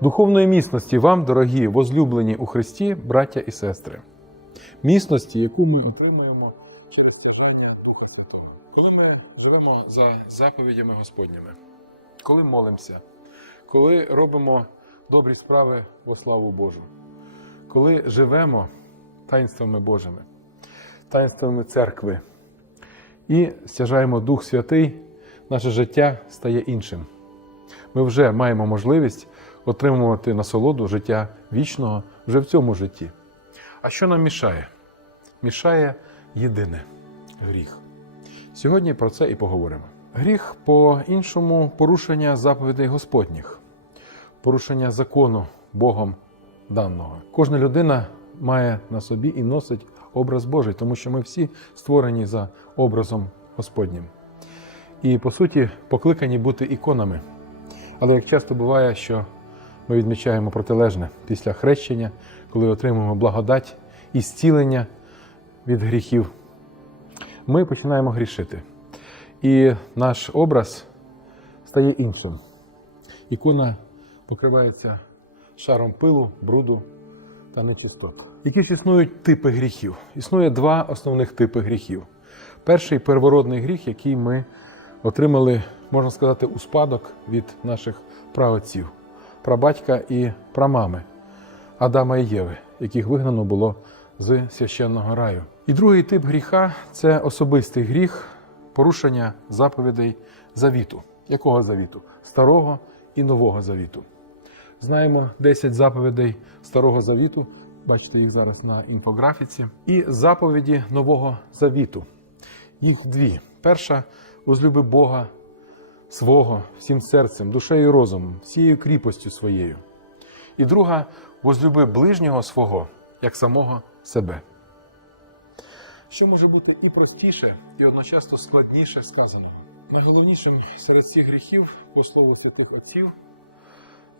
Духовної міцності вам, дорогі возлюблені у Христі, браття і сестри. Міцності, яку ми отримуємо через тяжіння Духа Святого. Коли ми живемо за заповідями Господніми, коли молимося, коли робимо добрі справи во славу Божу, коли живемо таїнствами Божими, таїнствами церкви і стяжаємо Дух Святий, наше життя стає іншим. Ми вже маємо можливість отримувати насолоду життя вічного вже в цьому житті. А що нам мішає? Мішає єдине гріх. Сьогодні про це і поговоримо. Гріх по-іншому порушення заповідей Господніх, порушення закону Богом даного. Кожна людина має на собі і носить образ Божий, тому що ми всі створені за образом Господнім. І по суті покликані бути іконами. Але як часто буває, що ми відмічаємо протилежне після хрещення, коли отримуємо благодать і зцілення від гріхів, ми починаємо грішити. І наш образ стає іншим. Ікона покривається шаром пилу, бруду та нечистот. Які ж існують типи гріхів? Існує два основних типи гріхів. Перший первородний гріх, який ми отримали, можна сказати, у спадок від наших праотців, прабатька і прамами Адама і Єви, яких вигнано було з священного раю. І другий тип гріха це особистий гріх, порушення заповідей завіту. Якого завіту? Старого і нового завіту. Знаємо 10 заповідей Старого Завіту, бачите їх зараз на інфографіці, і заповіді Нового Завіту. Їх дві. Перша возлюби Бога свого всім серцем, душею і розумом, всією кріпостю своєю. І друга возлюби ближнього свого, як самого себе. Що може бути і простіше, і одночасно складніше сказано. Найголовнішим серед цих гріхів, по слову святих отців,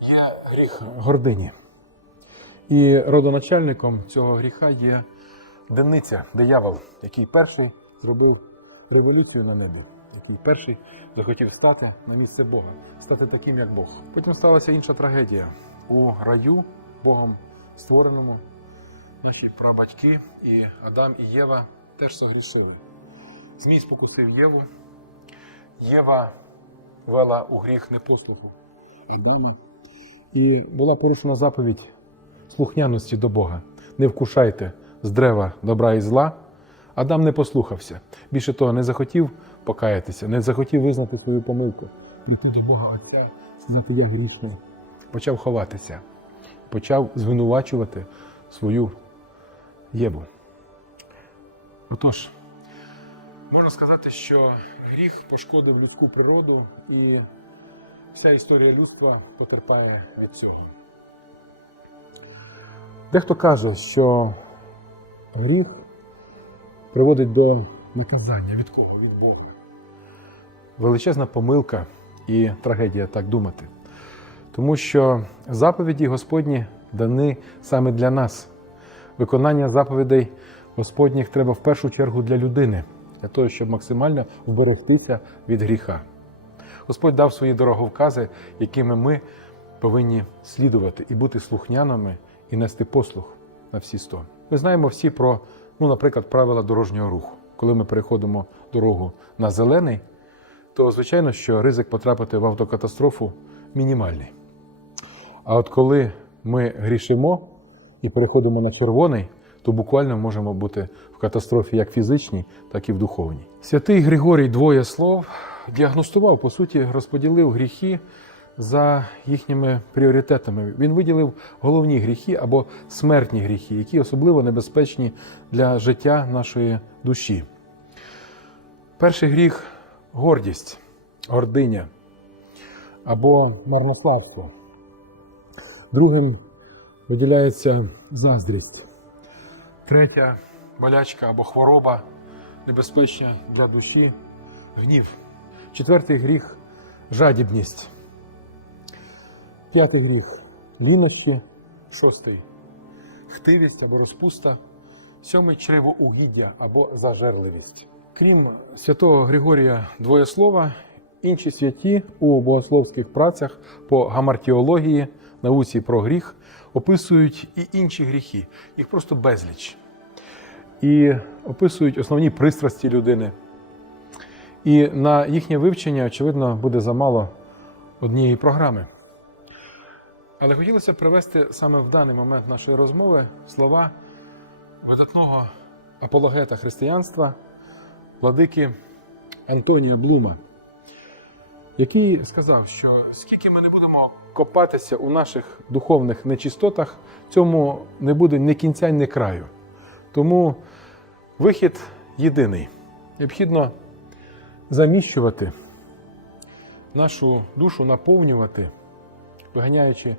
є гріх гордині. І родоначальником цього гріха є Дениця, диявол, який перший зробив революцію на небі, який перший захотів стати на місце Бога, стати таким, як Бог. Потім сталася інша трагедія. У раю, Богом створеному, наші прабатьки і Адам і Єва теж согрішили. Змій спокусив Єву. Єва вела у гріх непослуху Адама. І була порушена заповідь слухняності до Бога. Не вкушайте з дерева добра і зла. Адам не послухався. Більше того, не захотів покаятися, не захотів визнати свою помилку. Прийти до Бога Отця, сказати, я грішний. Почав ховатися, почав звинувачувати свою Єву. Отож, можна сказати, що гріх пошкодив людську природу і вся історія людства потерпає від цього. Дехто каже, що гріх приводить до наказання від кого? Від Бога. Величезна помилка і трагедія так думати. Тому що заповіді Господні дані саме для нас. Виконання заповідей Господніх треба в першу чергу для людини, для того, щоб максимально вберегтися від гріха. Господь дав свої дороговкази, якими ми повинні слідувати і бути слухняними і нести послух на всі сто. Ми знаємо всі про, ну, наприклад, правила дорожнього руху. Коли ми переходимо дорогу на зелений, то звичайно, що ризик потрапити в автокатастрофу мінімальний. А от коли ми грішимо і переходимо на червоний, то буквально можемо бути в катастрофі як фізичній, так і в духовній. Святий Григорій двоє слов діагностував, по суті, розподілив гріхи за їхніми пріоритетами. Він виділив головні гріхи або смертні гріхи, які особливо небезпечні для життя нашої душі. Перший гріх гордість, гординя або марнославство. Другим виділяється заздрість. Третя болячка або хвороба небезпечна для душі, гнів. Четвертий гріх жадібність. П'ятий гріх лінощі. Шостий хтивість або розпуста. Сьомий чревоугіддя або зажерливість. Крім святого Григорія Двоєслова, інші святі у богословських працях по гамартіології, науці про гріх описують і інші гріхи, їх просто безліч. І описують основні пристрасті людини. І на їхнє вивчення, очевидно, буде замало однієї програми. Але хотілося привести саме в даний момент нашої розмови слова видатного апологета християнства, владики Антонія Блума, який сказав, що скільки ми не будемо копатися у наших духовних нечистотах, цьому не буде ні кінця, ні краю. Тому вихід єдиний. Необхідно заміщувати нашу душу, наповнювати, виганяючи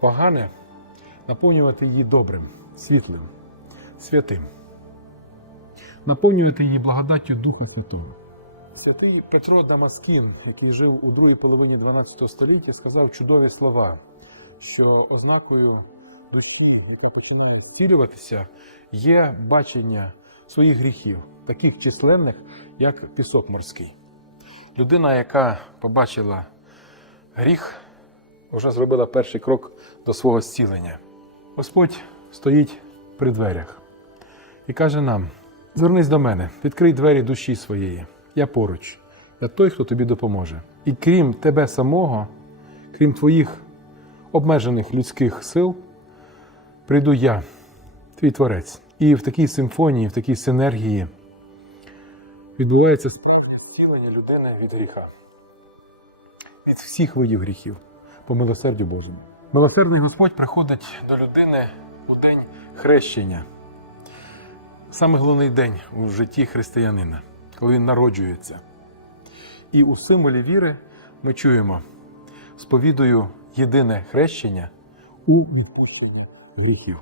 погане, наповнювати її добрим, світлим, святим, наповнювати її благодаттю Духа Святого. Святий Петро Дамаскін, який жив у другій половині 12 століття, сказав чудові слова, що ознакою життя, яке починає втілюватися, є бачення своїх гріхів, таких численних, як пісок морський. Людина, яка побачила гріх, вже зробила перший крок до свого зцілення. Господь стоїть при дверях і каже нам: звернись до мене, відкрий двері душі своєї. Я поруч, я той, хто тобі допоможе. І крім тебе самого, крім твоїх обмежених людських сил, прийду я, твій творець. І в такій симфонії, в такій синергії відбувається втілення людини від гріха, від всіх видів гріхів по милосердю Божому. Милосердний Господь приходить до людини у день хрещення. Саме головний день у житті християнина, коли він народжується. І у символі віри ми чуємо сповідую єдине хрещення у відпущенні гріхів.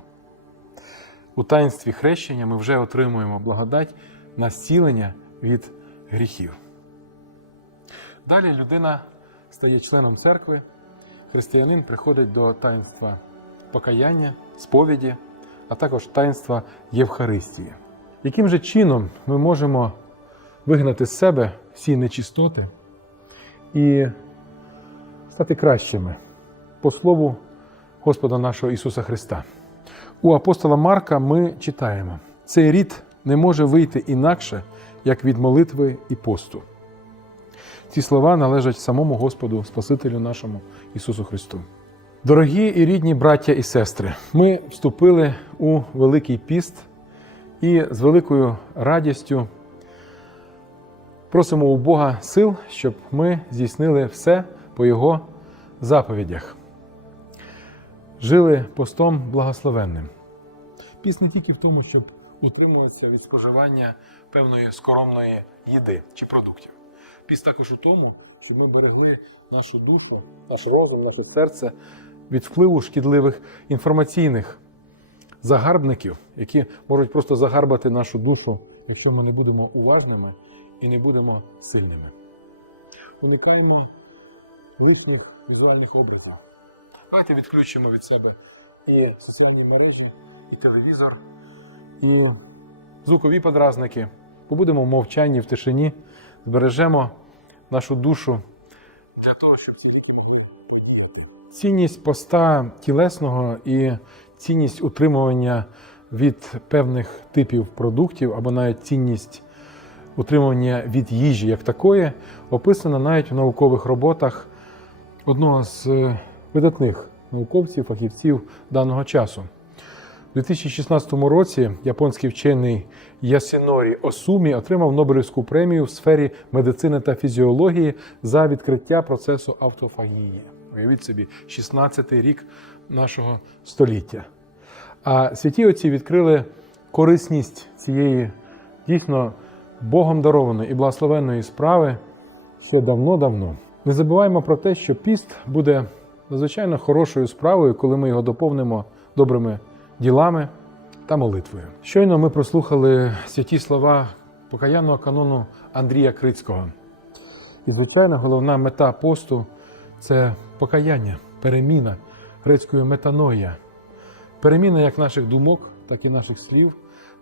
У таїнстві хрещення ми вже отримуємо благодать на зцілення від гріхів. Далі людина стає членом церкви, християнин приходить до таїнства покаяння, сповіді, а також таїнства Євхаристії. Яким же чином ми можемо вигнати з себе всі нечистоти і стати кращими по слову Господа нашого Ісуса Христа? У апостола Марка ми читаємо: цей рід не може вийти інакше, як від молитви і посту. Ці слова належать самому Господу, Спасителю нашому Ісусу Христу. Дорогі і рідні браття і сестри, ми вступили у Великий піст і з великою радістю просимо у Бога сил, щоб ми здійснили все по Його заповідях. Жили постом благословенним. Піст не тільки в тому, щоб утримуватися від споживання певної скоромної їди чи продуктів. Піст також у тому, щоб ми берегли нашу душу, наш розум, наше серце від впливу шкідливих інформаційних загарбників, які можуть просто загарбати нашу душу, якщо ми не будемо уважними і не будемо сильними. Уникаємо литніх візуальних образів. Давайте відключимо від себе і соціальні мережі, і телевізор, і звукові подразники. Побудемо в мовчанні, в тишині, збережемо нашу душу для того, щоб цінність поста тілесного і цінність утримування від певних типів продуктів, або навіть цінність утримування від їжі як такої, описана навіть в наукових роботах одного з е, видатних науковців, фахівців даного часу. У 2016 році японський вчений Ясінорі Осумі отримав Нобелівську премію в сфері медицини та фізіології за відкриття процесу автофагії. Уявіть собі, 16-й рік нашого століття. А святі отці відкрили корисність цієї дійсно Богом дарованої і благословенної справи ще давно-давно. Не забуваємо про те, що піст буде надзвичайно хорошою справою, коли ми його доповнимо добрими ділами та молитвою. Щойно ми прослухали святі слова покаянного канону Андрія Крицького. І, звичайно, головна мета посту це покаяння, переміна грецькою метаноя. Переміна як наших думок, так і наших слів,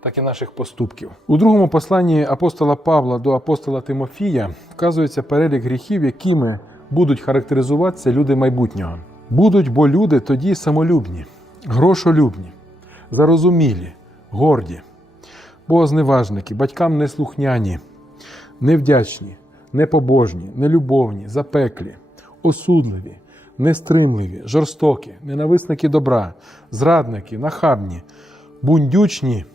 так і наших поступків. У другому посланні апостола Павла до апостола Тимофія вказується перелік гріхів, якими будуть характеризуватися люди майбутнього. Будуть, бо люди тоді самолюбні, грошолюбні, зарозумілі, горді, богозневажники, батькам неслухняні, невдячні, непобожні, нелюбовні, запеклі, осудливі, нестримливі, жорстокі, ненависники добра, зрадники, нахабні, бундючні,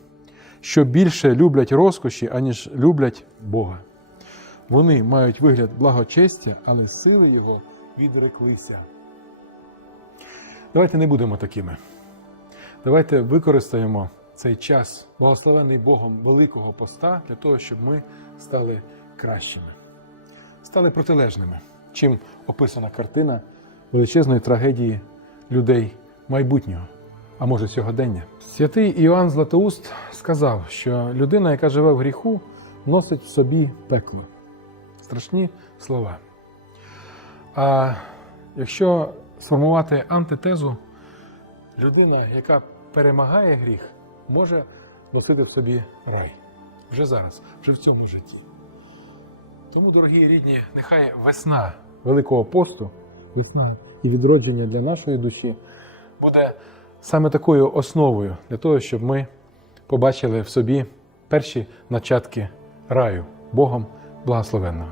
що більше люблять розкоші, аніж люблять Бога. Вони мають вигляд благочестя, але сили його відреклися. Давайте не будемо такими. Давайте використаємо цей час, благословений Богом Великого Поста, для того, щоб ми стали кращими, стали протилежними, чим описана картина величезної трагедії людей майбутнього, а може сьогодення. Святий Іоанн Златоуст сказав, що людина, яка живе в гріху, носить в собі пекло. Страшні слова. А якщо сформувати антитезу, людина, яка перемагає гріх, може носити в собі рай. Вже зараз, вже в цьому житті. Тому, дорогі рідні, нехай весна Великого посту, весна і відродження для нашої душі буде саме такою основою для того, щоб ми побачили в собі перші начатки раю Богом благословенного.